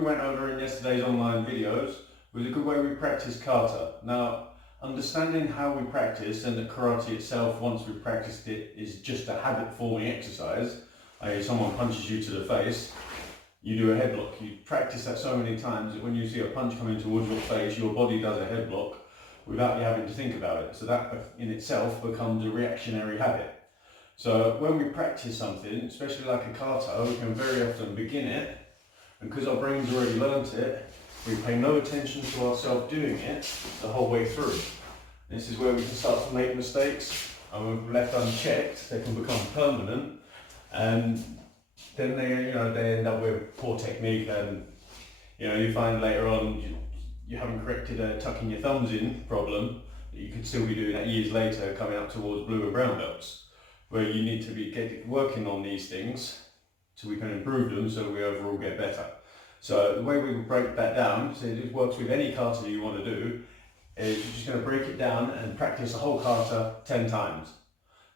we went over in yesterday's online videos was a good way we practice kata. Now, understanding how we practice and that karate itself, once we've practiced it, is just a habit-forming exercise. I.e., someone punches you to the face, you do a headlock. You practice that so many times that when you see a punch coming towards your face, your body does a headlock without you having to think about it. So that in itself becomes a reactionary habit. So when we practice something, especially like a kata, we can very often begin it, and because our brain's already learnt it, we pay no attention to ourselves doing it the whole way through. This is where we can start to make mistakes, and when we're left unchecked, they can become permanent, and then they end up with poor technique, and you find later on you haven't corrected a tucking your thumbs in problem that you could still be doing that years later, coming up towards blue and brown belts, where you need to be working on these things so we can improve them so we overall get better. So the way we break that down, so it works with any kata you want to do, is you're just going to break it down and practice the whole kata 10 times.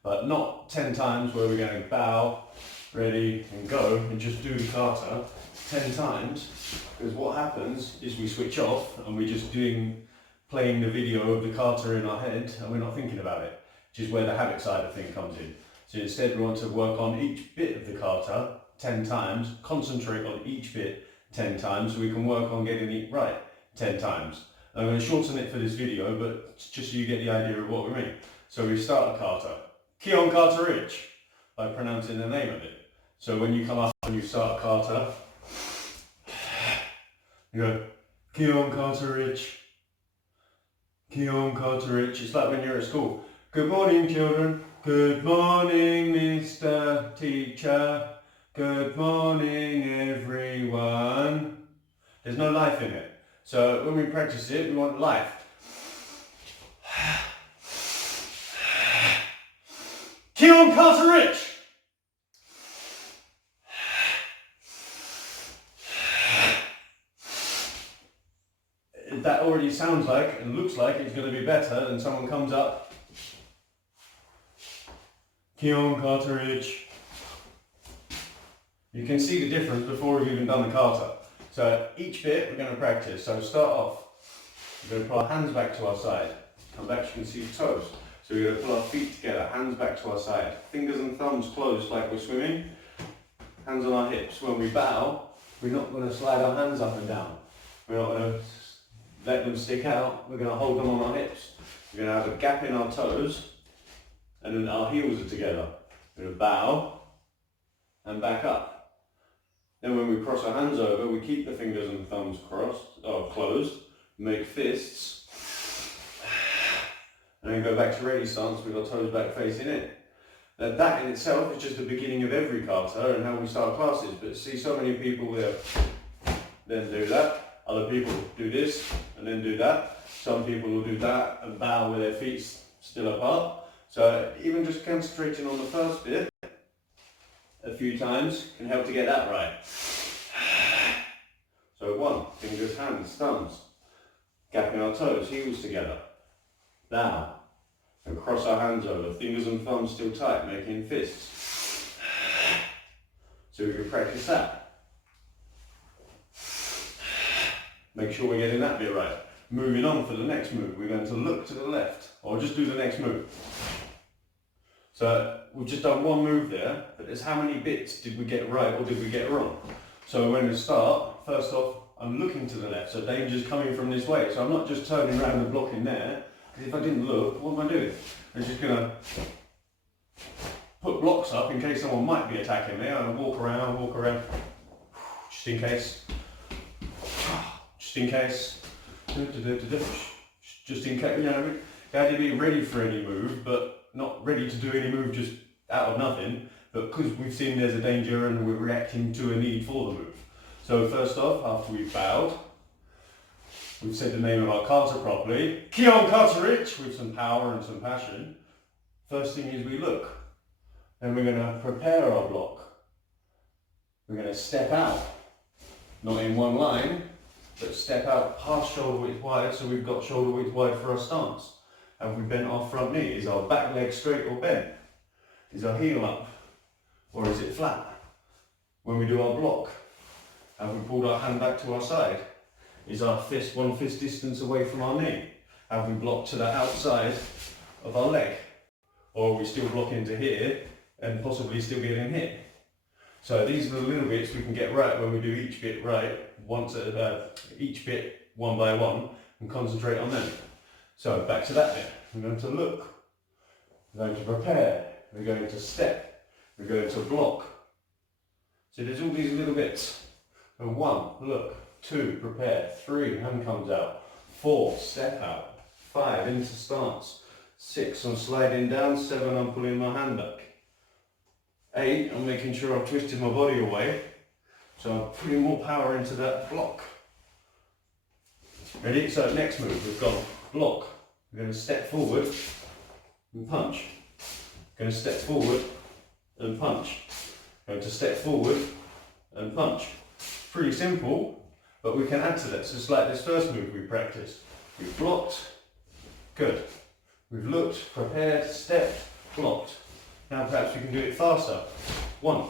But not 10 times where we're going to bow, ready and go and just do the kata 10 times, because what happens is we switch off and we're just playing the video of the kata in our head and we're not thinking about it, which is where the habit side of thing comes in. So instead we want to work on each bit of the kata 10 times, concentrate on each bit 10 times so we can work on getting it right 10 times. I'm going to shorten it for this video, but just so you get the idea of what we mean. So we start a kata, Kion Kata Rich, by pronouncing the name of it. So when you come up and you start a kata, you go, Kion Kata Rich, Kion Kata Rich. It's like when you're at school. Good morning, children. Good morning, Mr. Teacher. Good morning, everyone. There's no life in it. So when we practice it, we want life. Kion Kata Rich. That already sounds like and looks like it's going to be better than someone comes up. Kion Kata Rich. You can see the difference before we've even done the kata. So each bit we're going to practice. So start off, we're going to pull our hands back to our side. Come back, you can see the toes. So we're going to pull our feet together, hands back to our side. Fingers and thumbs closed like we're swimming. Hands on our hips. When we bow, we're not going to slide our hands up and down. We're not going to let them stick out. We're going to hold them on our hips. We're going to have a gap in our toes, and then our heels are together. We're going to bow and back up. Then when we cross our hands over, we keep the fingers and thumbs closed, make fists, and then go back to ready stance with our toes back facing in. Now that in itself is just the beginning of every kata and how we start classes, but see so many people there, then do that. Other people do this and then do that. Some people will do that and bow with their feet still apart. So even just concentrating on the first bit a few times can help to get that right. So 1, fingers, hands, thumbs, gap in our toes, heels together, bow, and cross our hands over, fingers and thumbs still tight, making fists. So we can practice that. Make sure we're getting that bit right. Moving on for the next move, we're going to look to the left, or just do the next move. So we've just done one move there, but there's how many bits did we get right or did we get wrong? So when we start, first off, I'm looking to the left, so danger's coming from this way. So I'm not just turning around and blocking there, because if I didn't look, what am I doing? I'm just going to put blocks up in case someone might be attacking me. I'm going to walk around, just in case. Just in case, you have to be ready for any move, but not ready to do any move just out of nothing, but because we've seen there's a danger and we're reacting to a need for the move. So first off, after we've bowed, we've said the name of our kata properly, Kion Kata Rich, with some power and some passion. First thing is we look, and we're going to prepare our block. We're going to step out, not in one line, but step out past shoulder width wide, so we've got shoulder width wide for our stance. Have we bent our front knee? Is our back leg straight or bent? Is our heel up? Or is it flat? When we do our block, Have we pulled our hand back to our side? Is our fist one fist distance away from our knee? Have we blocked to the outside of our leg? Or are we still blocking to here and possibly still getting hit? So these are the little bits we can get right when we do each bit right, each bit one by one, and concentrate on them. So back to that bit. We're going to look, we're going to prepare, we're going to step, we're going to block. So there's all these little bits. And 1, look. 2, prepare. 3, hand comes out. 4, step out. 5, into stance. 6, I'm sliding down. 7, I'm pulling my hand back. 8, I'm making sure I've twisted my body away. So I'm putting more power into that block. Ready? So next move, we've gone block. We're going to step forward and punch. Going to step forward and punch. Going to step forward and punch. Pretty simple, but we can add to that. So it's like this first move we practiced. We've blocked, good. We've looked, prepared, stepped, blocked. Now perhaps we can do it faster. 1,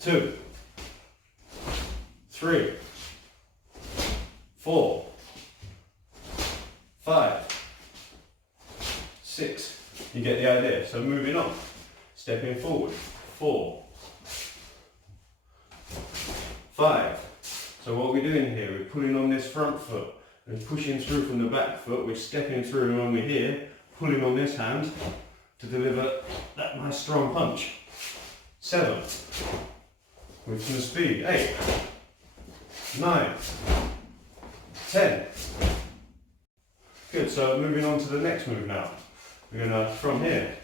2, 3, 4, 5, 6. You get the idea. So moving on, stepping forward. 4, 5. So what we're doing here, we're pulling on this front foot and pushing through from the back foot. We're stepping through, and when we're here, pulling on this hand to deliver that nice strong punch. 7. With some speed. 8, 9, 10. Good, so moving on to the next move now. We're going to, from here,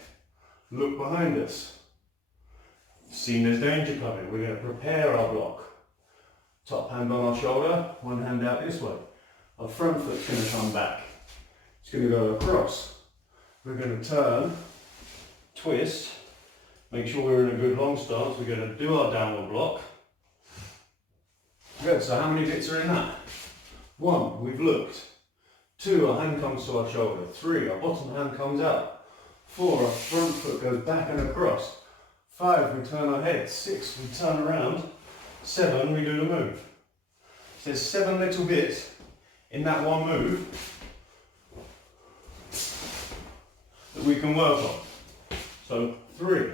look behind us. Seen there's danger coming. We're going to prepare our block. Top hand on our shoulder, one hand out this way. Our front foot's going to come back. It's going to go across. We're going to turn, twist, make sure we're in a good long stance. We're going to do our downward block. Good, so how many bits are in that? 1, we've looked. 2, our hand comes to our shoulder. 3, our bottom hand comes out. 4, our front foot goes back and across. 5, we turn our head. 6, we turn around. 7, we do the move. So there's 7 little bits in that one move that we can work on. So 3,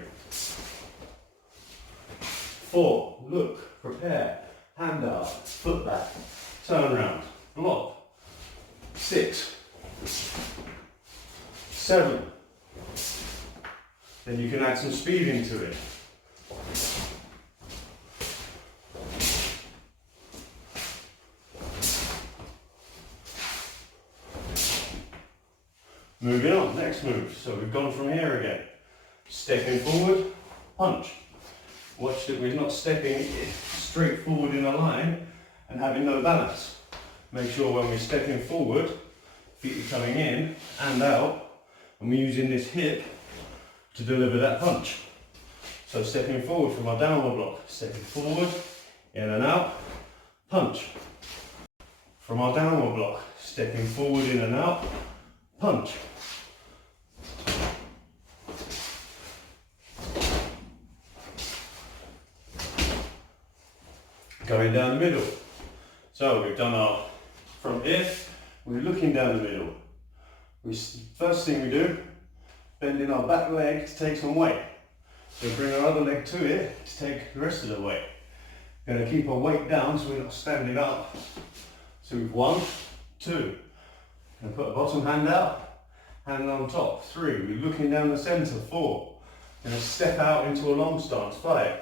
4, look, prepare, hand out, foot back, turn around, block. 6, 7. Then you can add some speed into it. Moving on, next move. So we've gone from here again. Stepping forward, punch. Watch that we're not stepping straight forward in a line and having no balance. Make sure when we're stepping forward, feet are coming in and out, and we're using this hip to deliver that punch. So stepping forward from our downward block, stepping forward, in and out, punch. From our downward block, stepping forward, in and out, punch. Going down the middle. So we've done our, from here, we're looking down the middle. First thing we do, bending our back leg to take some weight. So bring our other leg to it to take the rest of the weight. We're going to keep our weight down so we're not standing up. So we've 1, 2. And put a bottom hand out, hand on top. 3, we're looking down the centre. 4, going to step out into a long stance. 5,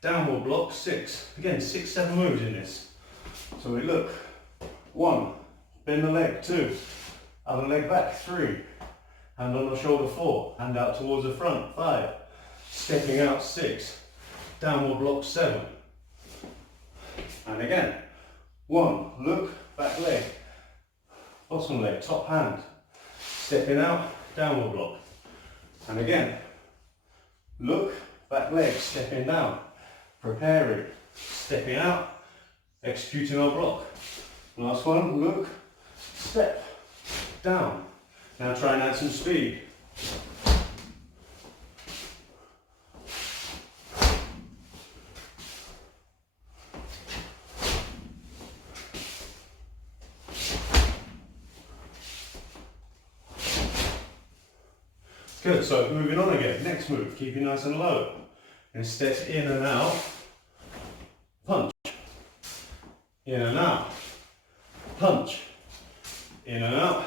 downward block. 6, again 6, 7 moves in this. So we look, 1, bend the leg. 2, other leg back. 3, hand on the shoulder. 4, hand out towards the front. 5, stepping out. 6, downward block. 7, and again, 1, look, back leg. Bottom leg, top hand, stepping out, downward block. And again, look, back leg, stepping down, preparing, stepping out, executing our block. Last one, look, step, down. Now try and add some speed. Good, so moving on again. Next move, keep it nice and low. And step in and out, punch. In and out, punch. In and out,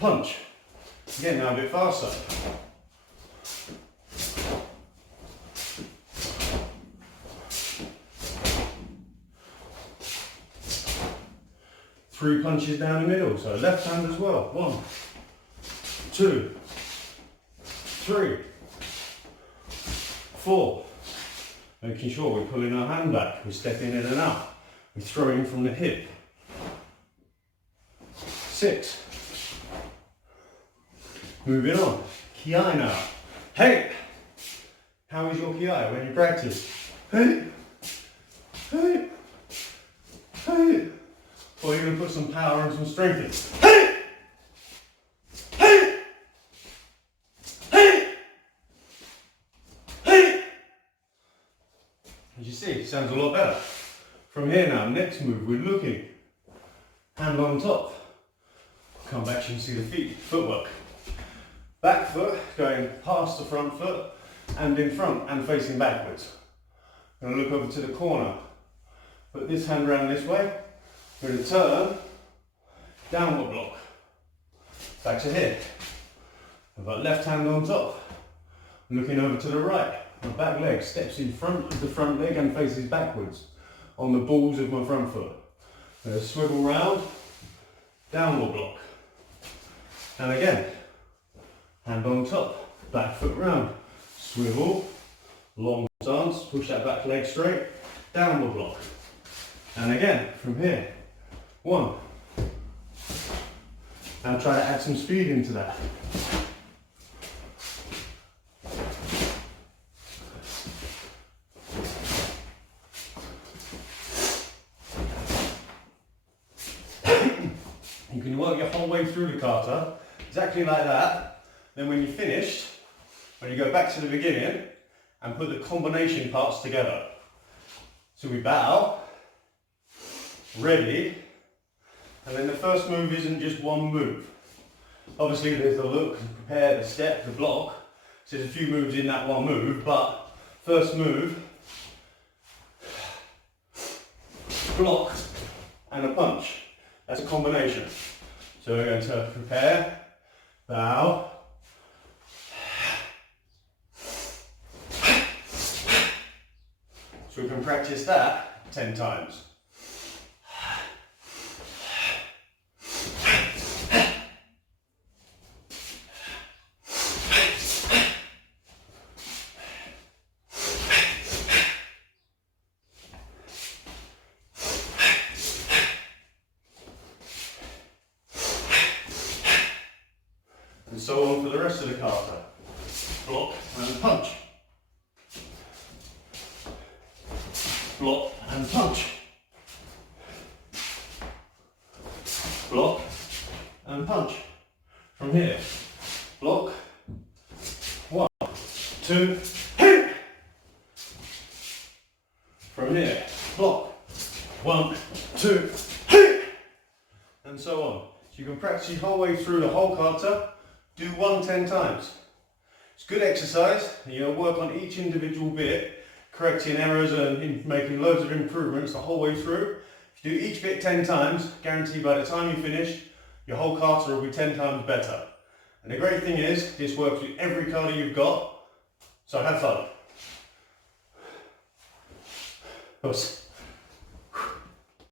punch. Again, now a bit faster. 3 punches down the middle, so left hand as well. 1, 2, 3, 4. Making sure we're pulling our hand back, we're stepping in and out, we're throwing from the hip. 6. Moving on, ki now. Hey! How is your ki when you practice? Hey! Hey! Hey! Or you're going to put some power and some strength in. Hey! Hey! Hey! Hey! As you see, it sounds a lot better. From here now, next move, we're looking. Hand on top. Come back so you can see the feet, footwork. Back foot going past the front foot and in front and facing backwards. Going to look over to the corner. Put this hand around this way. We're going to turn, downward block. Back to here. I've got left hand on top. I'm looking over to the right. My back leg steps in front of the front leg and faces backwards on the balls of my front foot. I'm going to swivel round, downward block. And again, hand on top, back foot round, swivel, long stance, push that back leg straight, downward block. And again, from here, 1. Now try to add some speed into that. You can work your whole way through the kata, exactly like that. Then when you're finished, when you go back to the beginning and put the combination parts together. So we bow, ready, and then the first move isn't just one move. Obviously there's the look, the prepare, the step, the block. So there's a few moves in that one move, but first move, block and a punch. That's a combination. So we're going to prepare, bow, so we can practice that 10 times. And so on for the rest of the kata. Block and punch. Block and punch. Block and punch. From here, block, 1, 2, hit. From here, block, 1, 2, hit. And so on. So you can practice your whole way through the whole kata. Do 1 10 times. It's good exercise. You'll work on each individual bit, correcting errors and making loads of improvements the whole way through. If you do each bit 10 times, guarantee by the time you finish, your whole kata will be 10 times better. And the great thing is, this works with every kata you've got, so have fun. Oops.